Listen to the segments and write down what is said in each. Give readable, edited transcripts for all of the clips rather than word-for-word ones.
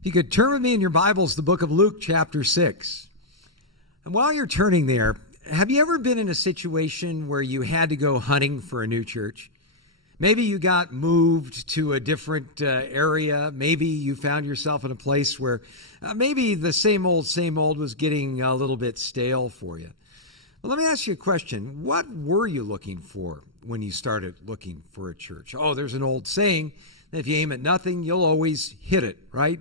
If you could turn with me in your Bibles, the book of Luke, chapter 6. And while you're turning there, have you ever been in a situation where you had to go hunting for a new church? Maybe you got moved to a different area. Maybe you found yourself in a place where maybe the same old was getting a little bit stale for you. Well, let me ask you a question. What were you looking for when you started looking for a church? Oh, there's an old saying that if you aim at nothing, you'll always hit it, right?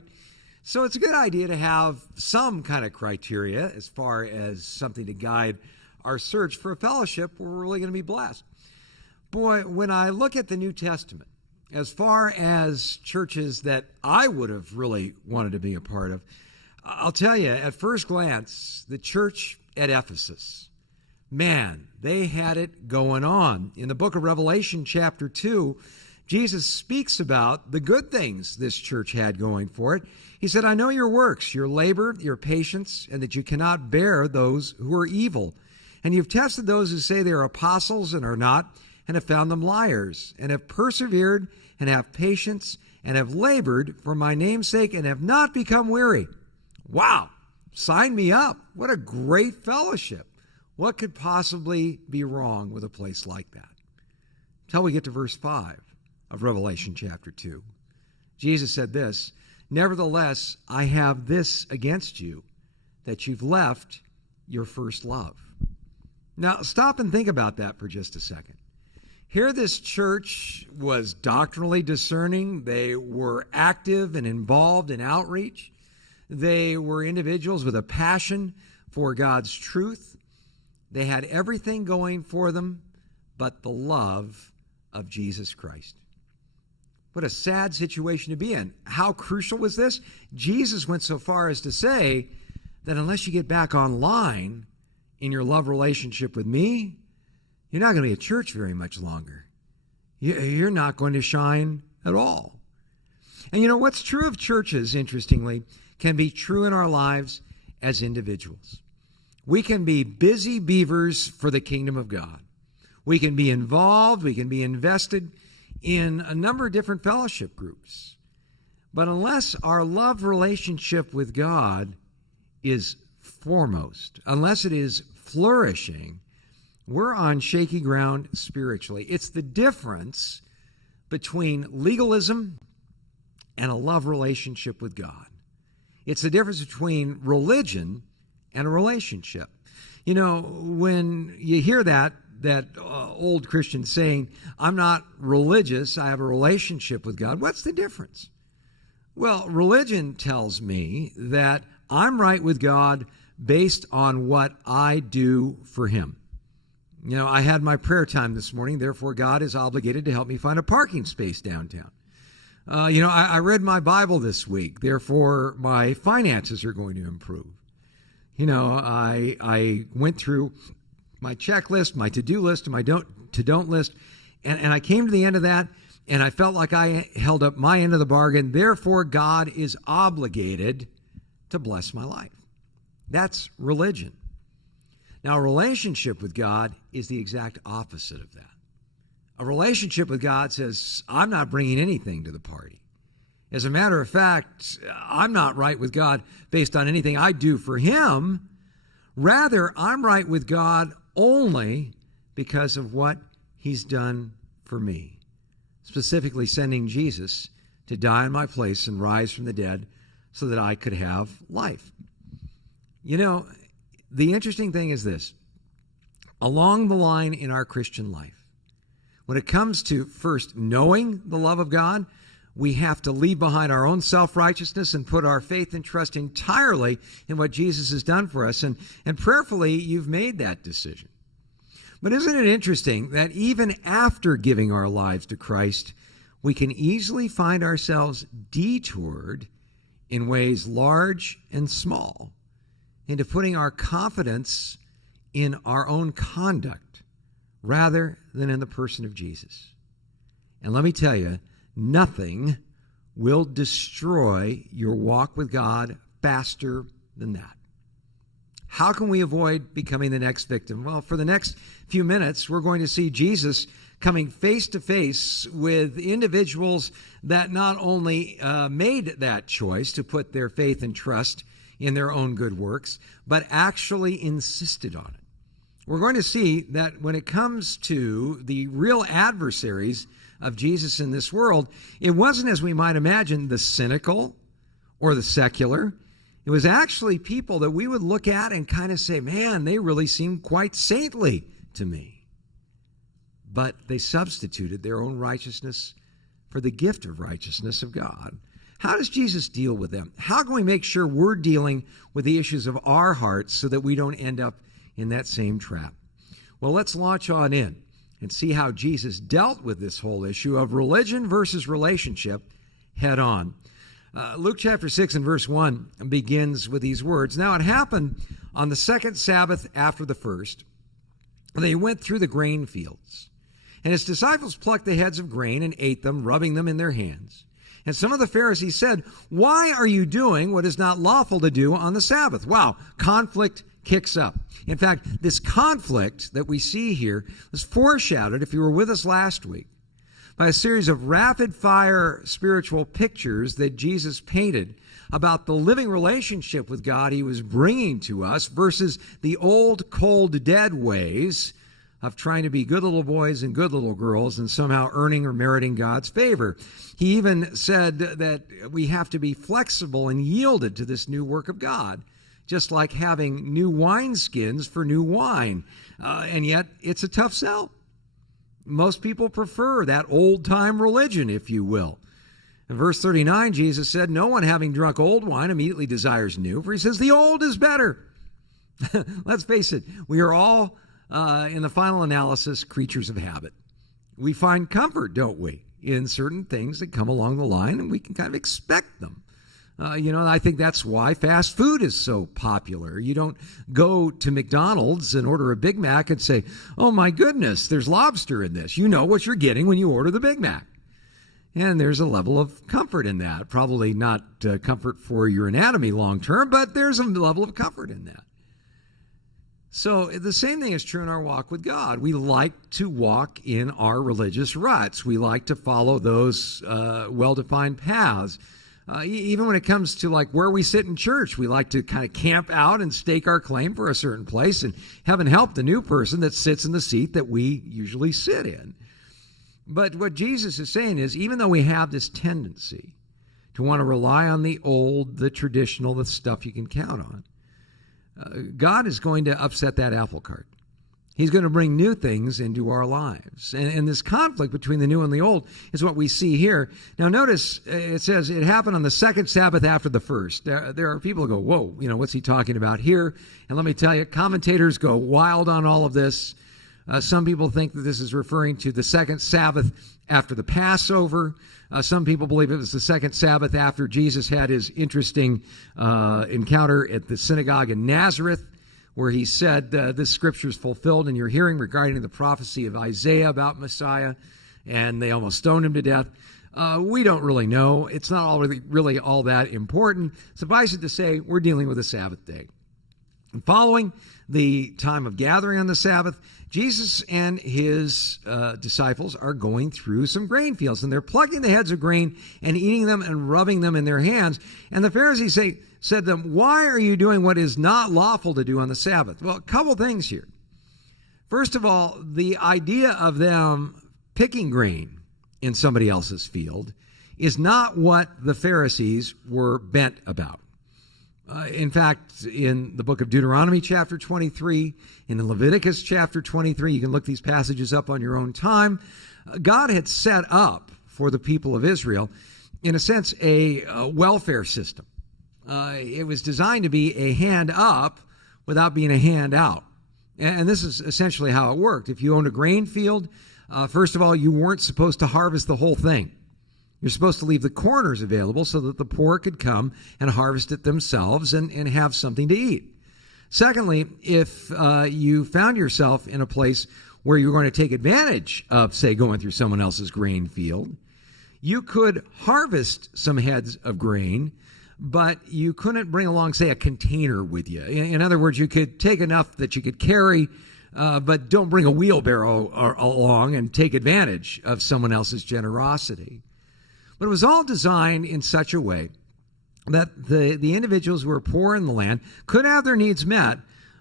So it's a good idea to have some kind of criteria as far as something to guide our search for a fellowship where we're really going to be blessed. Boy, when I look at the New Testament, as far as churches that I would have really wanted to be a part of, I'll tell you, at first glance, the church at Ephesus, man, they had it going on. In the book of Revelation, chapter 2, Jesus speaks about the good things this church had going for it. He said, I know your works, your labor, your patience, and that you cannot bear those who are evil. And you've tested those who say they are apostles and are not, and have found them liars, and have persevered, and have patience, and have labored for my name's sake, and have not become weary. Wow, sign me up. What a great fellowship. What could possibly be wrong with a place like that? Until we get to verse 5 of Revelation chapter 2. Jesus said this, nevertheless, I have this against you, that you've left your first love. Now, stop and think about that for just a second. Here, this church was doctrinally discerning. They were active and involved in outreach. They were individuals with a passion for God's truth. They had everything going for them but the love of Jesus Christ. What a sad situation to be in. How crucial was this? Jesus went so far as to say that unless you get back online in your love relationship with me, you're not going to be at church very much longer. You're not going to shine at all. And you know, what's true of churches, interestingly, can be true in our lives as individuals. We can be busy beavers for the kingdom of God. We can be involved, we can be invested in a number of different fellowship groups. But unless our love relationship with God is foremost, unless it is flourishing, we're on shaky ground spiritually. It's the difference between legalism and a love relationship with God. It's the difference between religion and a relationship. You know, when you hear that old Christian saying, I'm not religious, I have a relationship with God, what's the difference? Well, religion tells me that I'm right with God based on what I do for Him. You know, I had my prayer time this morning, therefore God is obligated to help me find a parking space downtown. I read my Bible this week, therefore my finances are going to improve. You know, I went through my checklist, my to-do list, and my don't list, and I came to the end of that, and I felt like I held up my end of the bargain. Therefore, God is obligated to bless my life. That's religion. Now, a relationship with God is the exact opposite of that. A relationship with God says, I'm not bringing anything to the party. As a matter of fact, I'm not right with God based on anything I do for Him. Rather, I'm right with God only because of what He's done for me. Specifically, sending Jesus to die in my place and rise from the dead so that I could have life. You know, the interesting thing is this. Along the line in our Christian life, when it comes to first knowing the love of God, we have to leave behind our own self-righteousness and put our faith and trust entirely in what Jesus has done for us. And prayerfully, you've made that decision. But isn't it interesting that even after giving our lives to Christ, we can easily find ourselves detoured in ways large and small into putting our confidence in our own conduct rather than in the person of Jesus. And let me tell you, nothing will destroy your walk with God faster than that. How can we avoid becoming the next victim? Well, for the next few minutes, we're going to see Jesus coming face to face with individuals that not only made that choice to put their faith and trust in their own good works, but actually insisted on it. We're going to see that when it comes to the real adversaries of Jesus in this world, it wasn't, as we might imagine, the cynical or the secular. It was actually people that we would look at and kind of say, man, they really seem quite saintly to me. But they substituted their own righteousness for the gift of righteousness of God. How does Jesus deal with them? How can we make sure we're dealing with the issues of our hearts so that we don't end up in that same trap? Well, let's launch on in and see how Jesus dealt with this whole issue of religion versus relationship head on. Luke chapter 6 and verse 1 begins with these words. Now it happened on the second Sabbath after the first, they went through the grain fields. And his disciples plucked the heads of grain and ate them, rubbing them in their hands. And some of the Pharisees said, why are you doing what is not lawful to do on the Sabbath? Wow, conflict kicks up. In fact, this conflict that we see here was foreshadowed, if you were with us last week, by a series of rapid-fire spiritual pictures that Jesus painted about the living relationship with God he was bringing to us versus the old, cold, dead ways of trying to be good little boys and good little girls and somehow earning or meriting God's favor. He even said that we have to be flexible and yielded to this new work of God, just like having new wineskins for new wine. And yet, it's a tough sell. Most people prefer that old-time religion, if you will. In verse 39, Jesus said, no one having drunk old wine immediately desires new, for he says, the old is better. Let's face it, we are all, in the final analysis, creatures of habit. We find comfort, don't we, in certain things that come along the line, and we can kind of expect them. I think that's why fast food is so popular. You don't go to McDonald's and order a Big Mac and say, oh my goodness, there's lobster in this. You know what you're getting when you order the Big Mac. And there's a level of comfort in that. Probably not comfort for your anatomy long term, but there's a level of comfort in that. So the same thing is true in our walk with God. We like to walk in our religious ruts. We like to follow those well-defined paths. Even when it comes to like where we sit in church, we like to kind of camp out and stake our claim for a certain place, and heaven help the new person that sits in the seat that we usually sit in. But what Jesus is saying is, even though we have this tendency to want to rely on the old, the traditional, the stuff you can count on, God is going to upset that apple cart. He's going to bring new things into our lives. And this conflict between the new and the old is what we see here. Now notice it says it happened on the second Sabbath after the first. There are people who go, whoa, what's he talking about here? And let me tell you, commentators go wild on all of this. Some people think that this is referring to the second Sabbath after the Passover. Some people believe it was the second Sabbath after Jesus had his interesting encounter at the synagogue in Nazareth, where he said, this scripture is fulfilled in your hearing regarding the prophecy of Isaiah about Messiah, and they almost stoned him to death. We don't really know. It's not really all that important. Suffice it to say, we're dealing with a Sabbath day. And following the time of gathering on the Sabbath, Jesus and his disciples are going through some grain fields, and they're plucking the heads of grain and eating them and rubbing them in their hands. And the Pharisees said to them, why are you doing what is not lawful to do on the Sabbath? Well, a couple things here. First of all, the idea of them picking grain in somebody else's field is not what the Pharisees were bent about. In fact, in the book of Deuteronomy chapter 23, in Leviticus chapter 23, you can look these passages up on your own time, God had set up for the people of Israel, in a sense, a welfare system. It was designed to be a hand up without being a hand out. And this is essentially how it worked. If you owned a grain field, first of all, you weren't supposed to harvest the whole thing. You're supposed to leave the corners available so that the poor could come and harvest it themselves and have something to eat. Secondly, if you found yourself in a place where you were going to take advantage of, say, going through someone else's grain field, you could harvest some heads of grain, but you couldn't bring along, say, a container with you. In other words, you could take enough that you could carry but don't bring a wheelbarrow along and take advantage of someone else's generosity. But it was all designed in such a way that the individuals who were poor in the land could have their needs met,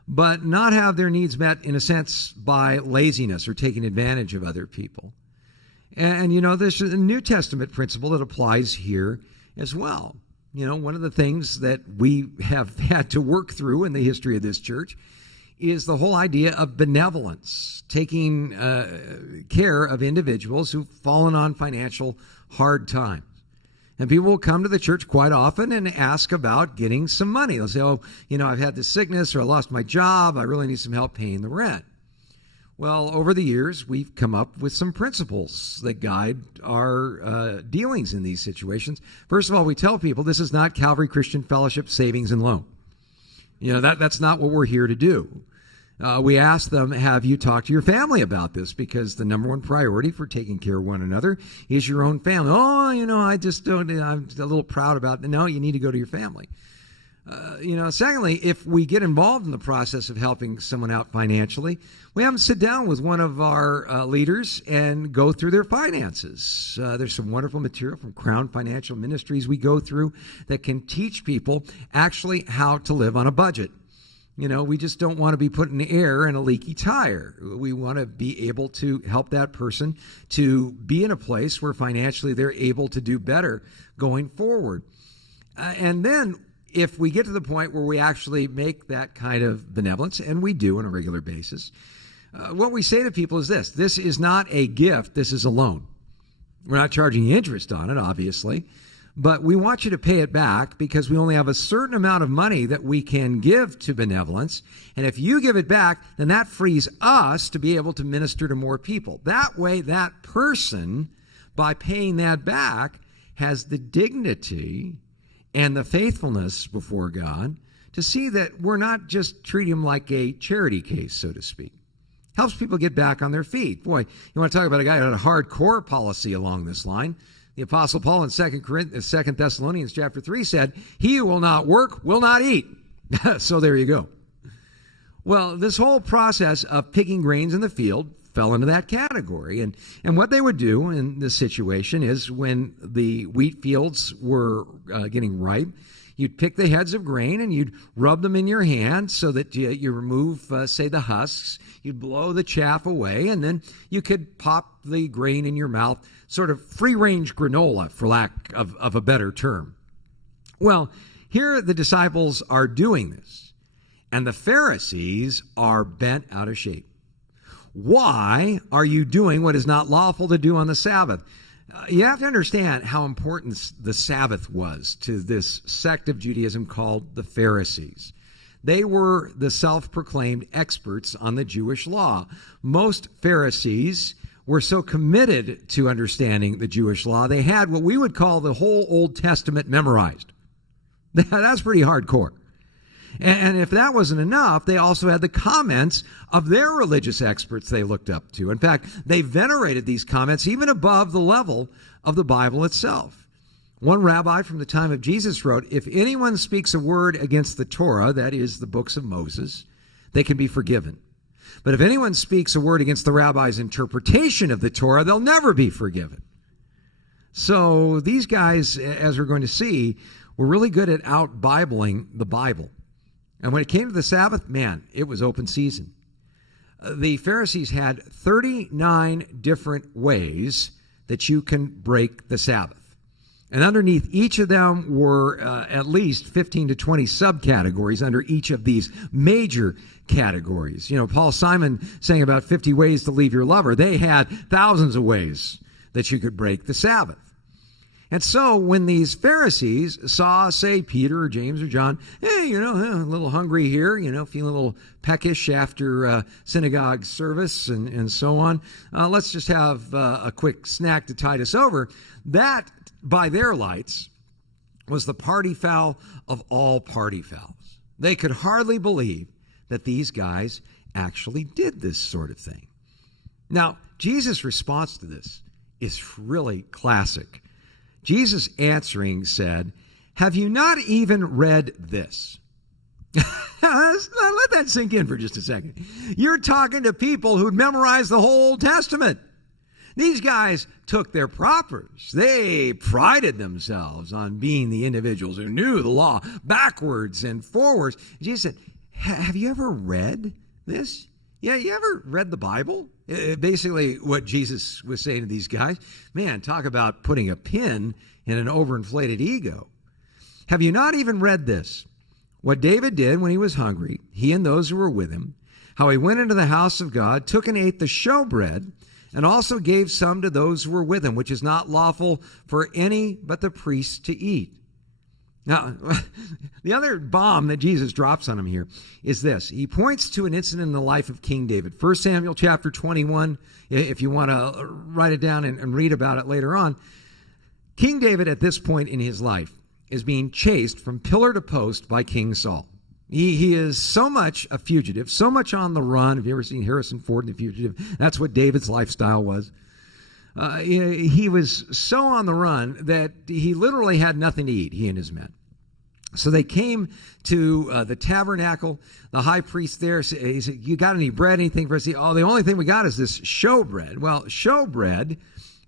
but not have their needs met, in a sense, by laziness or taking advantage of other people. And there's a New Testament principle that applies here as well. One of the things that we have had to work through in the history of this church is the whole idea of benevolence, taking care of individuals who've fallen on financial hard times. And people will come to the church quite often and ask about getting some money. They'll say, I've had this sickness, or I lost my job. I really need some help paying the rent. Well, over the years, we've come up with some principles that guide our dealings in these situations. First of all, we tell people this is not Calvary Christian Fellowship savings and loan. That's not what we're here to do. We ask them, have you talked to your family about this? Because the number one priority for taking care of one another is your own family. I just don't, I'm a little proud about it. No, you need to go to your family. Secondly, if we get involved in the process of helping someone out financially, we have them sit down with one of our leaders and go through their finances. There's some wonderful material from Crown Financial Ministries we go through that can teach people actually how to live on a budget. We just don't want to be putting air in a leaky tire. We want to be able to help that person to be in a place where financially they're able to do better going forward. And then if we get to the point where we actually make that kind of benevolence, and we do on a regular basis, what we say to people is this is not a gift, this is a loan. We're not charging interest on it, obviously, but we want you to pay it back because we only have a certain amount of money that we can give to benevolence. And if you give it back, then that frees us to be able to minister to more people. That way, that person, by paying that back, has the dignity and the faithfulness before God to see that we're not just treating them like a charity case, so to speak. Helps people get back on their feet. Boy, you want to talk about a guy who had a hardcore policy along this line. The Apostle Paul in 2 Thessalonians chapter 3 said, "He who will not work will not eat." So there you go. Well, this whole process of picking grains in the field fell into that category. And what they would do in this situation is when the wheat fields were getting ripe, you'd pick the heads of grain and you'd rub them in your hand so that you remove, say, the husks. You'd blow the chaff away, and then you could pop the grain in your mouth, sort of free-range granola, for lack of a better term. Well, here the disciples are doing this, and the Pharisees are bent out of shape. Why are you doing what is not lawful to do on the Sabbath? You have to understand how important the Sabbath was to this sect of Judaism called the Pharisees. They were the self-proclaimed experts on the Jewish law. Most Pharisees were so committed to understanding the Jewish law, they had what we would call the whole Old Testament memorized. That's pretty hardcore. And if that wasn't enough, they also had the comments of their religious experts they looked up to. In fact, they venerated these comments even above the level of the Bible itself. One rabbi from the time of Jesus wrote, "If anyone speaks a word against the Torah," that is the books of Moses, "they can be forgiven. But if anyone speaks a word against the rabbi's interpretation of the Torah, they'll never be forgiven." So these guys, as we're going to see, were really good at out-Bibling the Bible. And when it came to the Sabbath, man, it was open season. The Pharisees had 39 different ways that you can break the Sabbath. And underneath each of them were at least 15 to 20 subcategories under each of these major categories. Paul Simon saying about 50 ways to leave your lover. They had thousands of ways that you could break the Sabbath. And so when these Pharisees saw, say, Peter or James or John, hey, a little hungry here, feeling a little peckish after synagogue service and so on, let's just have a quick snack to tide us over. That, by their lights, was the party foul of all party fouls. They could hardly believe that these guys actually did this sort of thing. Now, Jesus' response to this is really classic. Jesus answering said, "Have you not even read this?" Let that sink in for just a second. You're talking to people who'd memorized the whole Old Testament. These guys took their propers. They prided themselves on being the individuals who knew the law backwards and forwards. Jesus said, have you ever read this? Yeah, you ever read the Bible? Basically, what Jesus was saying to these guys, man, talk about putting a pin in an overinflated ego. Have you not even read this? What David did when he was hungry, he and those who were with him, how he went into the house of God, took and ate the showbread, and also gave some to those who were with him, which is not lawful for any but the priests to eat. Now, the other bomb that Jesus drops on him here is this. He points to an incident in the life of King David. 1 Samuel chapter 21, if you want to write it down and read about it later on. King David at this point in his life is being chased from pillar to post by King Saul. He is so much a fugitive, so much on the run. Have you ever seen Harrison Ford in The Fugitive? That's what David's lifestyle was. He was so on the run that he literally had nothing to eat, he and his men. So they came to the tabernacle. The high priest there, he said, you got any bread, anything for us? Oh, the only thing we got is this showbread. Well, showbread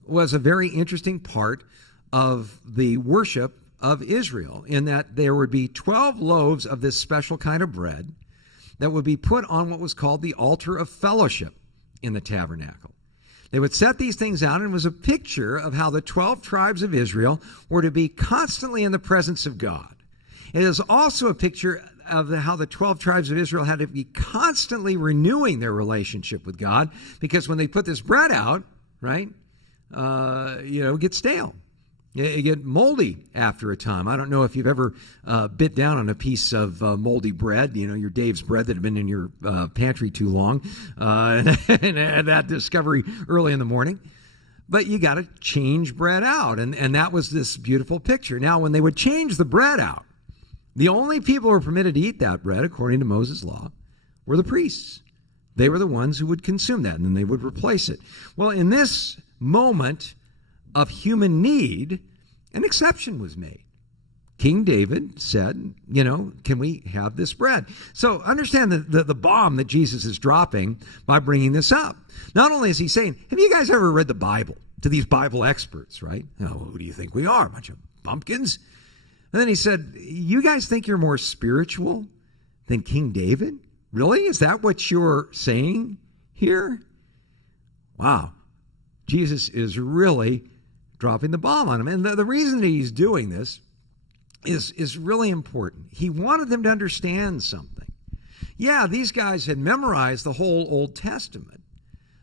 was a very interesting part of the worship of Israel, in that there would be 12 loaves of this special kind of bread that would be put on what was called the altar of fellowship in the tabernacle. They would set these things out, and it was a picture of how the 12 tribes of Israel were to be constantly in the presence of God. It is also a picture of how the 12 tribes of Israel had to be constantly renewing their relationship with God, because when they put this bread out, right, it would get stale. It get moldy after a time. I don't know if you've ever bit down on a piece of moldy bread, your Dave's bread that had been in your pantry too long, and had that discovery early in the morning. But you got to change bread out, and that was this beautiful picture. Now, when they would change the bread out, the only people who were permitted to eat that bread, according to Moses' law, were the priests. They were the ones who would consume that, and then they would replace it. Well, in this moment of human need, an exception was made. King David said, can we have this bread? So understand the bomb that Jesus is dropping by bringing this up. Not only is he saying, have you guys ever read the Bible? To these Bible experts, right? Who do you think we are? A bunch of pumpkins? And then he said, you guys think you're more spiritual than King David? Really? Is that what you're saying here? Wow. Jesus is really dropping the bomb on him. And the reason that he's doing this is really important. He wanted them to understand something. Yeah, these guys had memorized the whole Old Testament,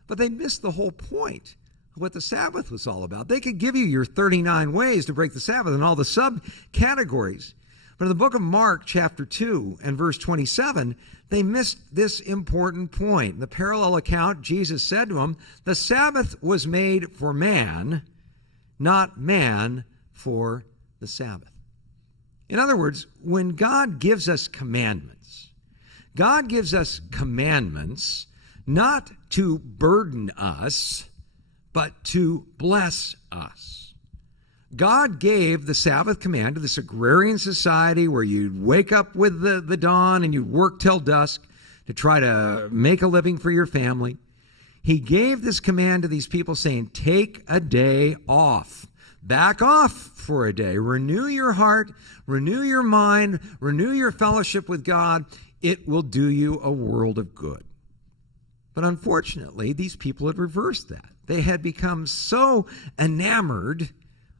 but they missed the whole point of what the Sabbath was all about. They could give you your 39 ways to break the Sabbath and all the subcategories. But in the book of Mark, chapter 2 and verse 27, they missed this important point. In the parallel account, Jesus said to them, the Sabbath was made for man, not man for the Sabbath. In other words, when God gives us commandments, God gives us commandments not to burden us, but to bless us. God gave the Sabbath command to this agrarian society where you'd wake up with the dawn and you'd work till dusk to try to make a living for your family. He gave this command to these people saying, take a day off. Back off for a day. Renew your heart, renew your mind, renew your fellowship with God. It will do you a world of good. But unfortunately, these people had reversed that. They had become so enamored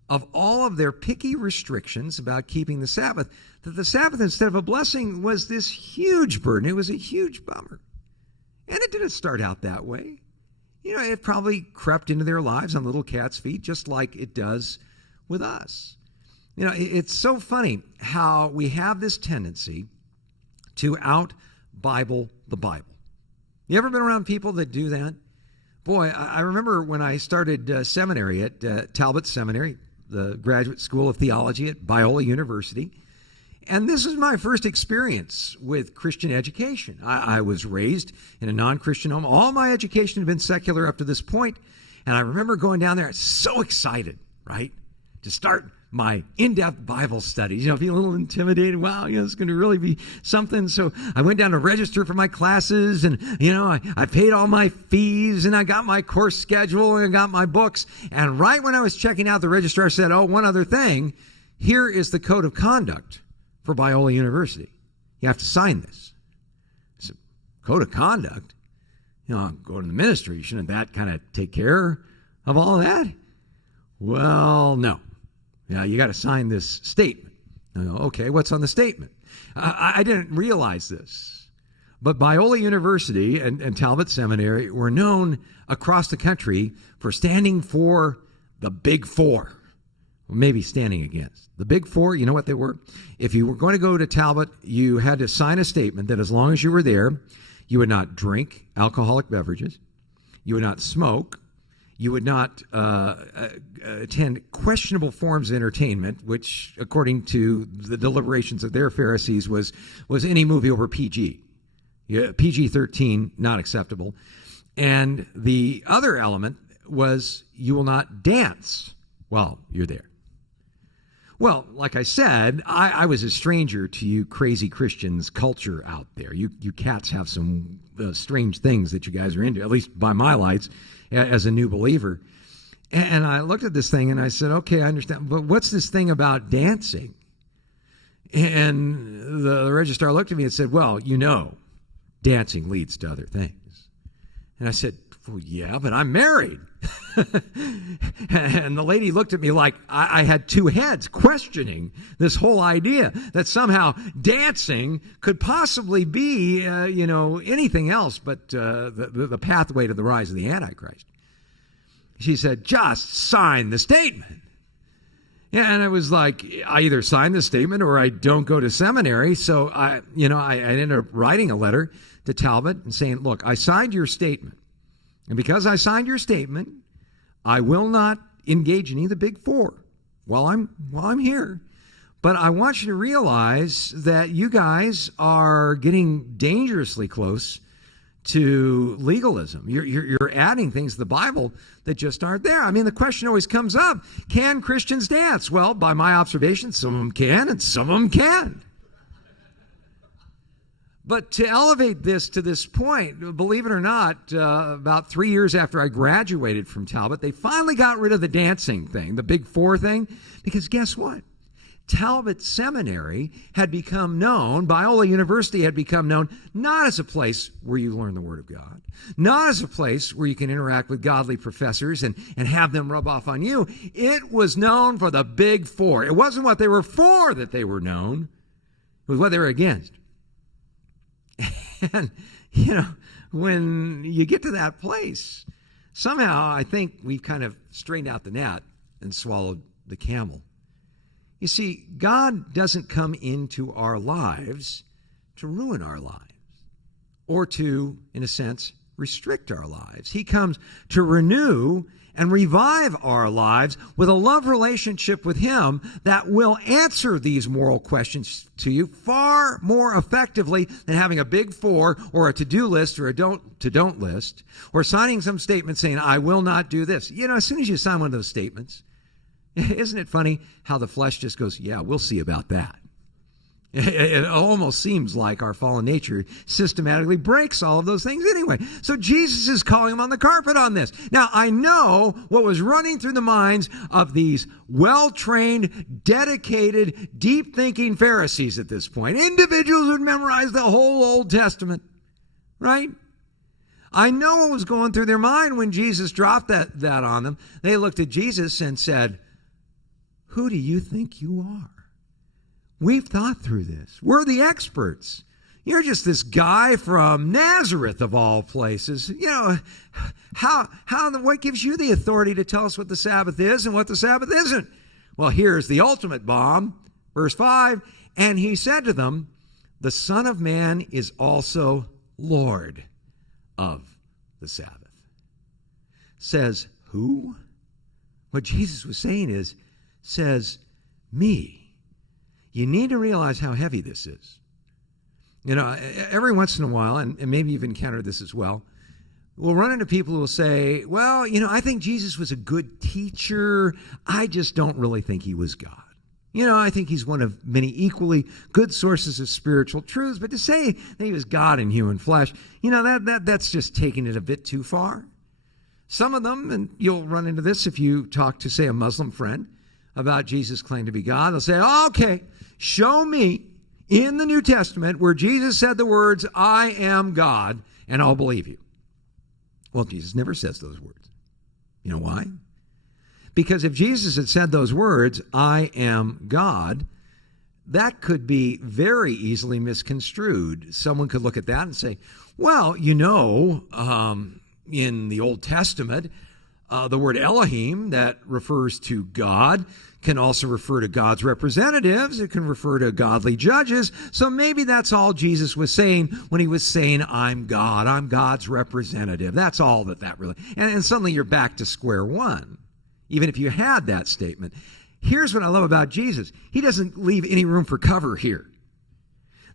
of all of their picky restrictions about keeping the Sabbath that the Sabbath, instead of a blessing, was this huge burden. It was a huge bummer. And it didn't start out that way. It probably crept into their lives on little cat's feet, just like it does with us. It's so funny how we have this tendency to out-Bible the Bible. You ever been around people that do that? Boy, I remember when I started seminary at Talbot Seminary, the Graduate School of Theology at Biola University. And this is my first experience with Christian education. I was raised in a non-Christian home. All my education had been secular up to this point. And I remember going down there so excited, right, to start my in-depth Bible studies. Feel a little intimidated. Wow, it's going to really be something. So I went down to register for my classes, and, I paid all my fees, and I got my course schedule, and I got my books. And right when I was checking out, the registrar said, oh, one other thing. Here is the code of conduct for Biola University. You have to sign this. I said, code of conduct? I'm going to the ministry. Shouldn't that kind of take care of all that? Well, no. Yeah, you got to sign this statement. I go, okay, what's on the statement? I didn't realize this, but Biola University and Talbot Seminary were known across the country for standing for the Big Four, or maybe standing against. The Big Four, you know what they were? If you were going to go to Talbot, you had to sign a statement that as long as you were there, you would not drink alcoholic beverages, you would not smoke, you would not attend questionable forms of entertainment, which, according to the deliberations of their Pharisees, was any movie over PG. PG-13, not acceptable. And the other element was you will not dance while you're there. Well, like I said, I was a stranger to you crazy Christians culture out there. You cats have some strange things that you guys are into, at least by my lights, as a new believer. And I looked at this thing and I said, okay, I understand, but what's this thing about dancing? And the registrar looked at me and said, well, dancing leads to other things. And I said, well, yeah, but I'm married. And the lady looked at me like I had two heads, questioning this whole idea that somehow dancing could possibly be, anything else but the pathway to the rise of the Antichrist. She said, just sign the statement. Yeah, and I was like, I either sign the statement or I don't go to seminary. So I ended up writing a letter to Talbot and saying, look, I signed your statement. And because I signed your statement, I will not engage in any of the Big Four while I'm here. But I want you to realize that you guys are getting dangerously close to legalism. You're adding things to the Bible that just aren't there. I mean, the question always comes up, can Christians dance? Well, by my observation, some of them can and some of them can't. But to elevate this to this point, believe it or not, about 3 years after I graduated from Talbot, they finally got rid of the dancing thing, the Big Four thing, because guess what? Talbot Seminary had become known, Biola University had become known, not as a place where you learn the Word of God, not as a place where you can interact with godly professors and have them rub off on you. It was known for the Big Four. It wasn't what they were for that they were known. It was what they were against. And, when you get to that place, somehow I think we've kind of straightened out the gnat and swallowed the camel. You see, God doesn't come into our lives to ruin our lives or to, in a sense, restrict our lives. He comes to renew and revive our lives with a love relationship with Him that will answer these moral questions to you far more effectively than having a Big Four or a to-do list or a don't list or signing some statement saying, I will not do this. As soon as you sign one of those statements, isn't it funny how the flesh just goes, yeah, we'll see about that. It almost seems like our fallen nature systematically breaks all of those things anyway. So Jesus is calling him on the carpet on this. Now, I know what was running through the minds of these well-trained, dedicated, deep-thinking Pharisees at this point. Individuals who had memorized the whole Old Testament, right? I know what was going through their mind when Jesus dropped that on them. They looked at Jesus and said, who do you think you are? We've thought through this. We're the experts. You're just this guy from Nazareth of all places. What gives you the authority to tell us what the Sabbath is and what the Sabbath isn't? Well, here's the ultimate bomb. Verse 5, and he said to them, the Son of Man is also Lord of the Sabbath. Says who? What Jesus was saying says me. You need to realize how heavy this is. Every once in a while, and maybe you've encountered this as well, we'll run into people who will say, well, I think Jesus was a good teacher. I just don't really think he was God. I think he's one of many equally good sources of spiritual truths, but to say that he was God in human flesh, that's just taking it a bit too far. Some of them, and you'll run into this if you talk to, say, a Muslim friend about Jesus' claim to be God, they'll say, okay, show me in the New Testament where Jesus said the words, I am God, and I'll believe you. Well, Jesus never says those words. You know why? Because if Jesus had said those words, I am God, that could be very easily misconstrued. Someone could look at that and say, well, in the Old Testament, the word Elohim, that refers to God, can also refer to God's representatives. It can refer to godly judges. So maybe that's all Jesus was saying when he was saying, I'm God, I'm God's representative. That's all that really, and suddenly you're back to square one. Even if you had that statement. Here's what I love about Jesus. He doesn't leave any room for cover here.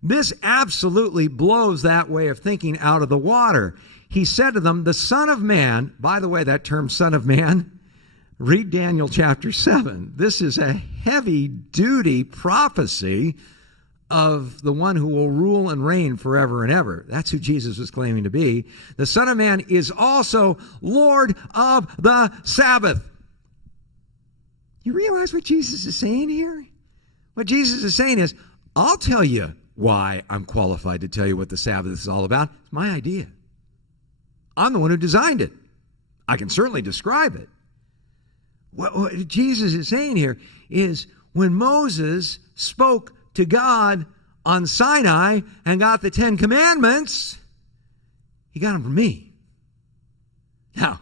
This absolutely blows that way of thinking out of the water. He said to them, the Son of Man, by the way, that term Son of Man, read Daniel chapter 7. This is a heavy-duty prophecy of the one who will rule and reign forever and ever. That's who Jesus was claiming to be. The Son of Man is also Lord of the Sabbath. You realize what Jesus is saying here? What Jesus is saying is, I'll tell you why I'm qualified to tell you what the Sabbath is all about. It's my idea. I'm the one who designed it. I can certainly describe it. What Jesus is saying here is when Moses spoke to God on Sinai and got the 10 Commandments, he got them from me. Now,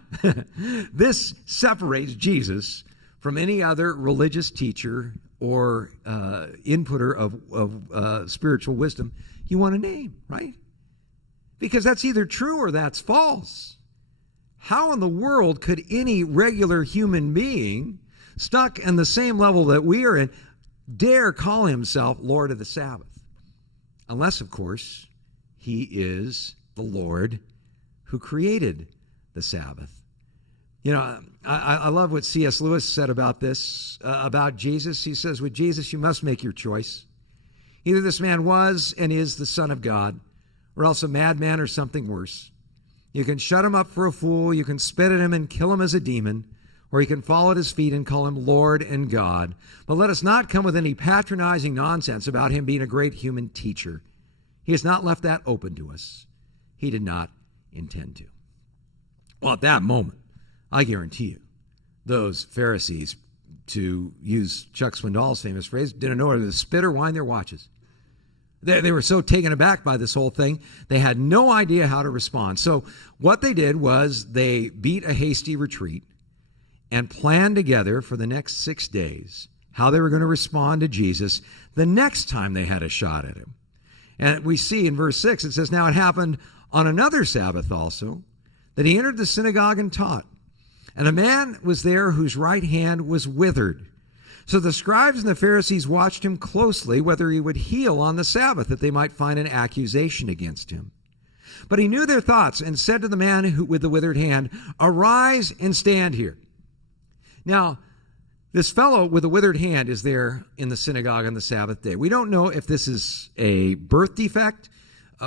this separates Jesus from any other religious teacher or inputter of spiritual wisdom you want to name, right? Because that's either true or that's false. How in the world could any regular human being stuck in the same level that we are in dare call himself Lord of the Sabbath? Unless, of course, he is the Lord who created the Sabbath. I love what C.S. Lewis said about this, about Jesus. He says, with Jesus, you must make your choice. Either this man was and is the Son of God, or else a madman or something worse. You can shut him up for a fool, you can spit at him and kill him as a demon, or you can fall at his feet and call him Lord and God. But let us not come with any patronizing nonsense about him being a great human teacher. He has not left that open to us. He did not intend to. Well, at that moment, I guarantee you, those Pharisees, to use Chuck Swindoll's famous phrase, didn't know whether to spit or wind their watches. They were so taken aback by this whole thing, they had no idea how to respond. So what they did was they beat a hasty retreat and planned together for the next 6 days how they were going to respond to Jesus the next time they had a shot at him. And we see in verse 6, it says, now it happened on another Sabbath also, that he entered the synagogue and taught. And a man was there whose right hand was withered. So the scribes and the Pharisees watched him closely, whether he would heal on the Sabbath, that they might find an accusation against him. But he knew their thoughts and said to the man with the withered hand, arise and stand here. Now, this fellow with the withered hand is there in the synagogue on the Sabbath day. We don't know if this is a birth defect.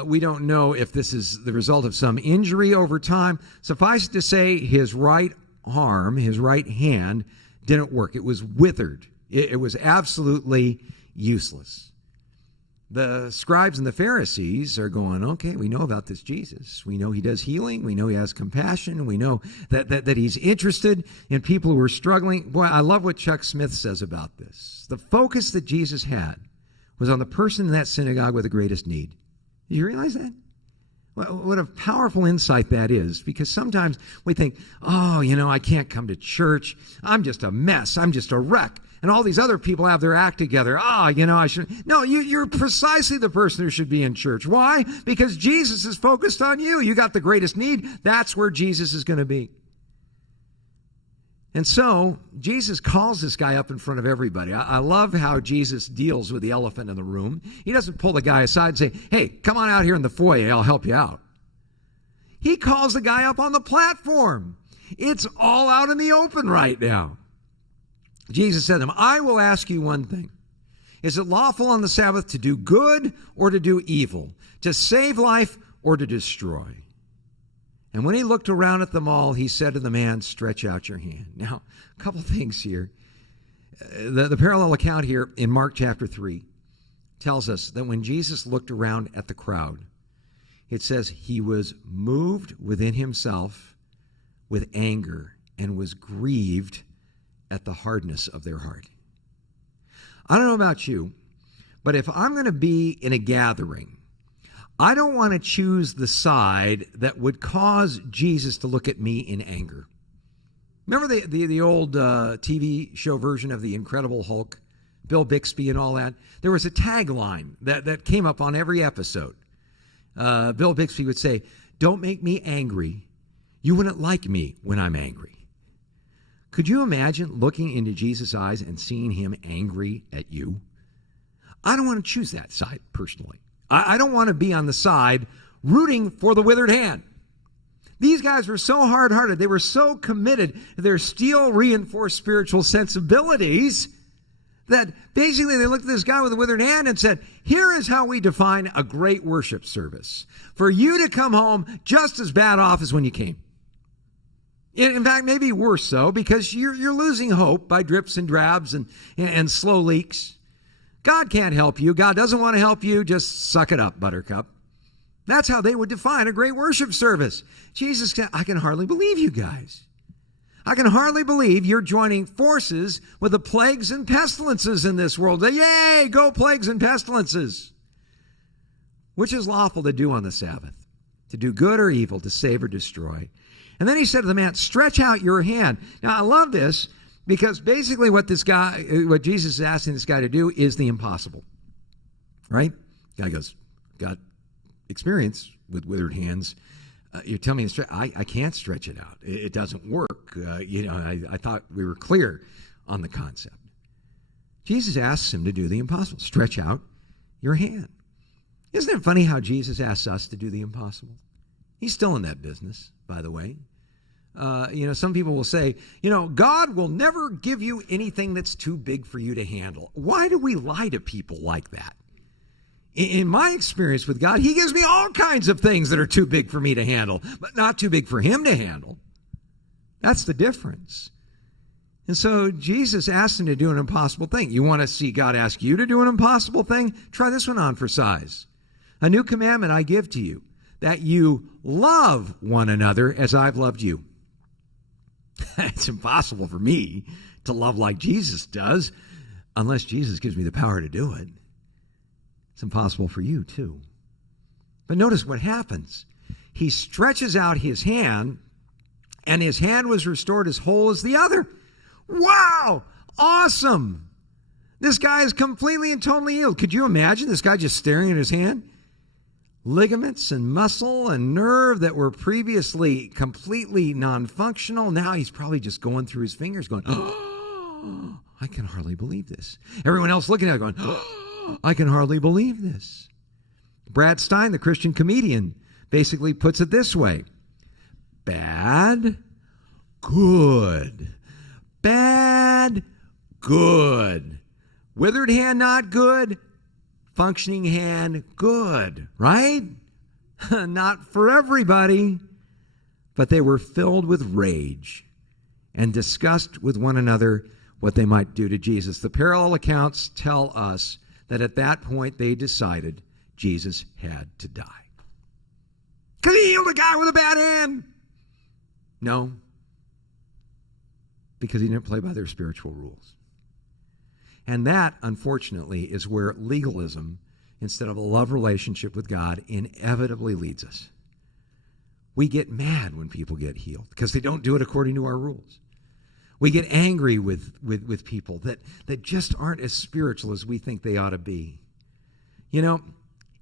We don't know if this is the result of some injury over time. Suffice it to say, his right arm, his right hand, didn't work. It was withered. It was absolutely useless. The scribes and the Pharisees are going, okay, we know about this Jesus. We know he does healing. We know he has compassion. We know that he's interested in people who are struggling. Boy, I love what Chuck Smith says about this. The focus that Jesus had was on the person in that synagogue with the greatest need. Did you realize that? What a powerful insight that is, because sometimes we think, oh, I can't come to church. I'm just a mess. I'm just a wreck. And all these other people have their act together. I should. No, you're precisely the person who should be in church. Why? Because Jesus is focused on you. You got the greatest need. That's where Jesus is going to be. And so Jesus calls this guy up in front of everybody. I love how Jesus deals with the elephant in the room. He doesn't pull the guy aside and say, hey, come on out here in the foyer, I'll help you out. He calls the guy up on the platform. It's all out in the open right now. Jesus said to him, I will ask you one thing. Is it lawful on the Sabbath to do good or to do evil, to save life or to destroy? And when he looked around at them all, he said to the man, stretch out your hand. Now, a couple things here. The parallel account here in Mark chapter 3 tells us that when Jesus looked around at the crowd, it says he was moved within himself with anger and was grieved at the hardness of their heart. I don't know about you, but if I'm going to be in a gathering, I don't want to choose the side that would cause Jesus to look at me in anger. Remember the old TV show version of The Incredible Hulk, Bill Bixby and all that? There was a tagline that came up on every episode. Bill Bixby would say, don't make me angry. You wouldn't like me when I'm angry. Could you imagine looking into Jesus' eyes and seeing him angry at you? I don't want to choose that side personally. I don't want to be on the side rooting for the withered hand. These guys were so hard-hearted. They were so committed to their steel-reinforced spiritual sensibilities that basically they looked at this guy with a withered hand and said, here is how we define a great worship service. For you to come home just as bad off as when you came. In fact, maybe worse so, because you're losing hope by drips and drabs and slow leaks. God can't help you. God doesn't want to help you. Just suck it up, buttercup. That's how they would define a great worship service. Jesus said, I can hardly believe you guys. I can hardly believe you're joining forces with the plagues and pestilences in this world. Yay, go plagues and pestilences. Which is lawful to do on the Sabbath? To do good or evil, to save or destroy? And then he said to the man, stretch out your hand. Now, I love this because basically what Jesus is asking this guy to do is the impossible. Right? The guy goes, got experience with withered hands. You're telling me to stretch. I can't stretch it out. It doesn't work. I thought we were clear on the concept. Jesus asks him to do the impossible. Stretch out your hand. Isn't it funny how Jesus asks us to do the impossible? He's still in that business, by the way. Some people will say, God will never give you anything that's too big for you to handle. Why do we lie to people like that? In my experience with God, he gives me all kinds of things that are too big for me to handle, but not too big for him to handle. That's the difference. And so Jesus asked him to do an impossible thing. You want to see God ask you to do an impossible thing? Try this one on for size. A new commandment I give to you, that you love one another as I've loved you. It's impossible for me to love like Jesus does, unless Jesus gives me the power to do it. It's impossible for you too. But notice what happens. He stretches out his hand, and his hand was restored as whole as the other. Wow! Awesome! This guy is completely and totally healed. Could you imagine this guy just staring at his hand? Ligaments and muscle and nerve that were previously completely non-functional. Now he's probably just going through his fingers going, oh, I can hardly believe this. Everyone else looking at it going, oh, I can hardly believe this. Brad Stein, the Christian comedian, basically puts it this way. Bad, good. Bad, good. Withered hand, not good. Functioning hand, good, right? Not for everybody, but they were filled with rage and discussed with one another what they might do to Jesus. The parallel accounts tell us that at that point they decided Jesus had to die. Could he heal the guy with a bad hand? No, because he didn't play by their spiritual rules. And that, unfortunately, is where legalism, instead of a love relationship with God, inevitably leads us. We get mad when people get healed because they don't do it according to our rules. We get angry with people that just aren't as spiritual as we think they ought to be.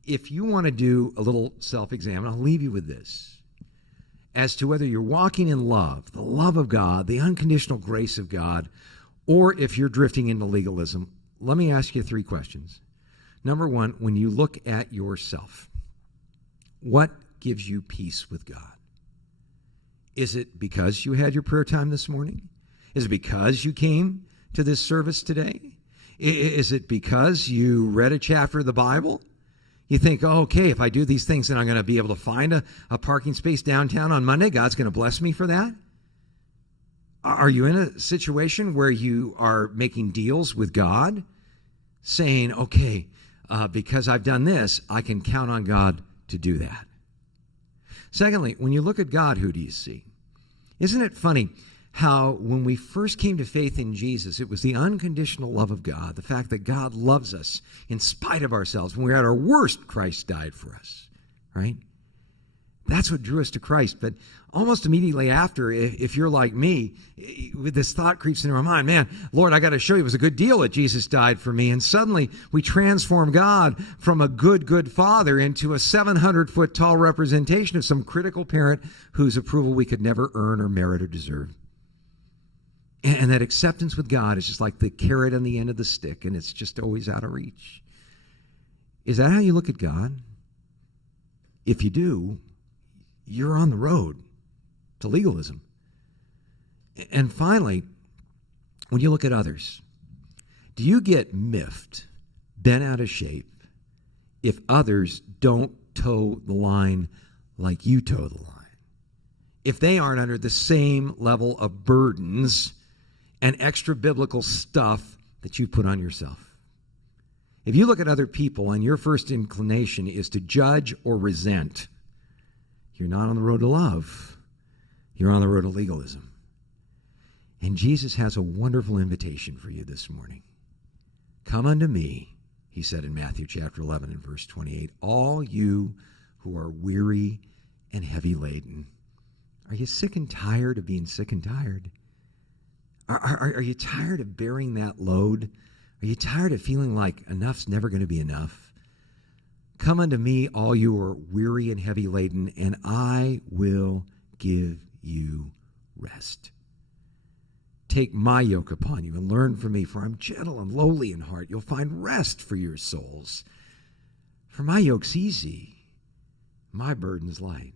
If you want to do a little self-exam, I'll leave you with this. As to whether you're walking in love, the love of God, the unconditional grace of God, or if you're drifting into legalism, let me ask you 3 questions. Number 1, when you look at yourself, what gives you peace with God? Is it because you had your prayer time this morning? Is it because you came to this service today? Is it because you read a chapter of the Bible? You think, oh, okay, if I do these things, then I'm going to be able to find a parking space downtown on Monday. God's going to bless me for that. Are you in a situation where you are making deals with God, saying, okay, because I've done this, I can count on God to do that? Secondly, when you look at God, who do you see? Isn't it funny how when we first came to faith in Jesus, it was the unconditional love of God, the fact that God loves us in spite of ourselves. When we were at our worst, Christ died for us, right? That's what drew us to Christ. But almost immediately after, if you're like me, this thought creeps into our mind, man, Lord, I got to show you it was a good deal that Jesus died for me. And suddenly we transform God from a good father into a 700-foot tall representation of some critical parent whose approval we could never earn or merit or deserve. And that acceptance with God is just like the carrot on the end of the stick, and it's just always out of reach. Is that how you look at God? If you do, you're on the road to legalism. And finally, when you look at others, do you get miffed, bent out of shape, if others don't toe the line like you toe the line? If they aren't under the same level of burdens and extra biblical stuff that you put on yourself? If you look at other people and your first inclination is to judge or resent, you're not on the road to love. You're on the road to legalism. And Jesus has a wonderful invitation for you this morning. Come unto me, he said in Matthew chapter 11 and verse 28, all you who are weary and heavy laden. Are you sick and tired of being sick and tired? Are you tired of bearing that load? Are you tired of feeling like enough's never going to be enough? Come unto me, all you are weary and heavy laden, and I will give you rest. Take my yoke upon you and learn from me, for I'm gentle and lowly in heart. You'll find rest for your souls. For my yoke's easy, my burden's light.